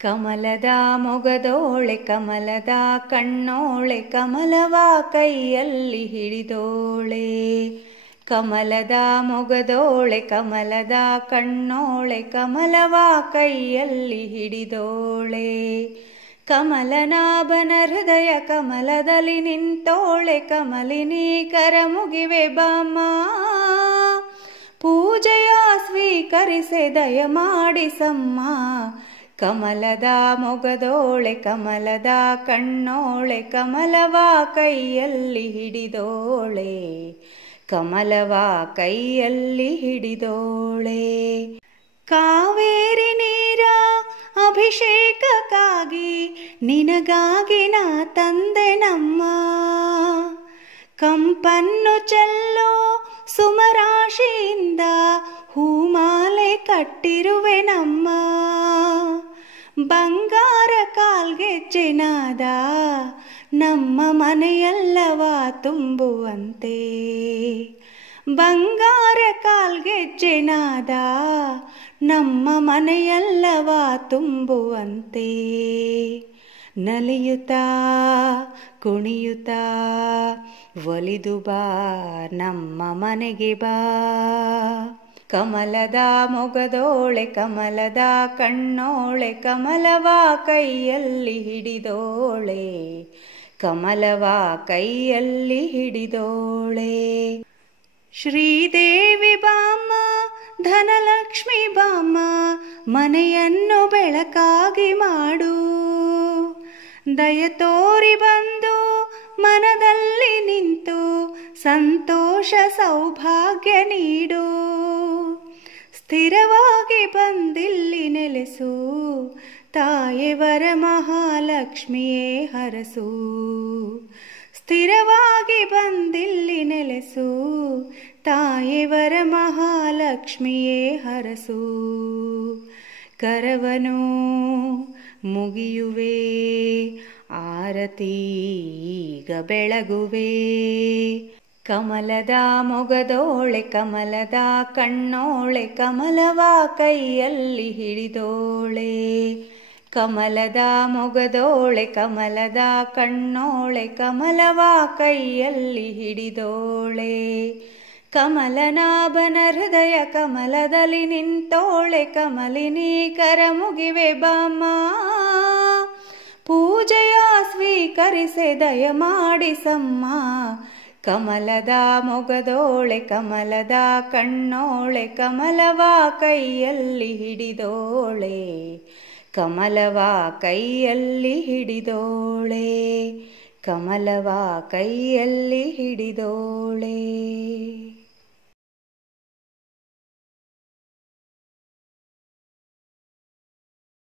ಕಮಲದ ಮೊಗದೋಳೆ ಕಮಲದ ಕಣ್ಣೋಳೆ ಕಮಲವ ಕೈಯಲ್ಲಿ ಹಿಡಿದೋಳೆ. ಕಮಲದ ಮೊಗದೋಳೆ ಕಮಲದ ಕಣ್ಣೋಳೆ ಕಮಲವ ಕೈಯಲ್ಲಿ ಹಿಡಿದೋಳೆ. ಕಮಲನಾಭನ ಹೃದಯ ಕಮಲದಲ್ಲಿ ನಿಂತೋಳೆ ಕಮಲಿನಿ ಕರಮುಗಿವೆ ಬಾಮ್ಮ. ಪೂಜೆಯ ಸ್ವೀಕರಿಸೆ ದಯ ಮಾಡಿಸಮ್ಮ. ಕಮಲದ ಮೊಗದೋಳೆ ಕಮಲದ ಕಣ್ಣೋಳೆ ಕಮಲವ ಕೈಯಲ್ಲಿ ಹಿಡಿದೋಳೆ. ಕಮಲವ ಕೈಯಲ್ಲಿ ಹಿಡಿದೋಳೆ. ಕಾವೇರಿ ನೀರ ಅಭಿಷೇಕಕ್ಕಾಗಿ ನಿನಗಾಗಿ ನಾ ತಂದೆ ನಮ್ಮ. ಕಂಪನ್ನು ಚೆಲ್ಲೋ ಸುಮರಾಶಿಯಿಂದ ಹೂಮಾಲೆ ಕಟ್ಟಿರುವೆ ನಮ್ಮ. ಬಂಗಾರ ಕಾಲ್ಗೆಜ್ಜೆನಾದ ನಮ್ಮ ಮನೆಯಲ್ಲವ ತುಂಬುವಂತೆ. ಬಂಗಾರ ಕಾಲ್ಗೆಜ್ಜೆನಾದ ನಮ್ಮ ಮನೆಯಲ್ಲವ ತುಂಬುವಂತೆ. ನಲಿಯುತ್ತಾ ಕುಣಿಯುತ್ತಾ ಒಲಿದು ಬಾ ನಮ್ಮ ಮನೆಗೆ ಬಾ. ಕಮಲದ ಮೊಗದೋಳೆ ಕಮಲದ ಕಣ್ಣೋಳೆ ಕಮಲವ ಕೈಯಲ್ಲಿ ಹಿಡಿದೋಳೆ. ಕಮಲವ ಕೈಯಲ್ಲಿ ಹಿಡಿದೋಳೆ. ಶ್ರೀದೇವಿ ಬಾಮ್ಮ ಧನಲಕ್ಷ್ಮಿ ಬಾಮ್ಮ ಮನೆಯನ್ನು ಬೆಳಕಾಗಿ ಮಾಡು. ದಯ ತೋರಿ ಬಂದು ಮನದಲ್ಲಿ ನಿಂತು ಸಂತೋಷ ಸೌಭಾಗ್ಯ ನೀಡು. ಸ್ಥಿರವಾಗಿ ಬಂದಿಲ್ಲಿ ನೆಲೆಸು ತಾಯೇ ವರಮಹಾಲಕ್ಷ್ಮಿಯೇ ಹರಸು. ಸ್ಥಿರವಾಗಿ ಬಂದಿಲ್ಲಿ ನೆಲೆಸು ತಾಯೇ ವರಮಹಾಲಕ್ಷ್ಮಿಯೇ ಹರಸು. ಕರವನು ಮುಗಿಯುವೆ ಆರತೀಗ ಬೆಳಗುವೆ. ಕಮಲದ ಮೊಗದೋಳೆ ಕಮಲದ ಕಣ್ಣೋಳೆ ಕಮಲವ ಕೈಯಲ್ಲಿ ಹಿಡಿದೋಳೆ. ಕಮಲದ ಮೊಗದೋಳೆ ಕಮಲದ ಕಣ್ಣೋಳೆ ಕಮಲವ ಕೈಯಲ್ಲಿ ಹಿಡಿದೋಳೆ. ಕಮಲನಾಭನ ಹೃದಯ ಕಮಲದಲ್ಲಿ ನಿಂತೋಳೆ ಕಮಲಿನಿ ಕರಮುಗಿವೆ ಬಾಮ್ಮ. ಪೂಜೆಯ ಸ್ವೀಕರಿಸೆ ದಯ ಮಾಡಿಸಮ್ಮ. ಕಮಲದ ಮೊಗದೋಳೆ ಕಮಲದ ಕಣ್ಣೋಳೆ ಕಮಲವ ಕೈಯಲ್ಲಿ ಹಿಡಿದೋಳೆ. ಕಮಲವ ಕೈಯಲ್ಲಿ ಹಿಡಿದೋಳೆ. ಕಮಲವ ಕೈಯಲ್ಲಿ ಹಿಡಿದೋಳೆ.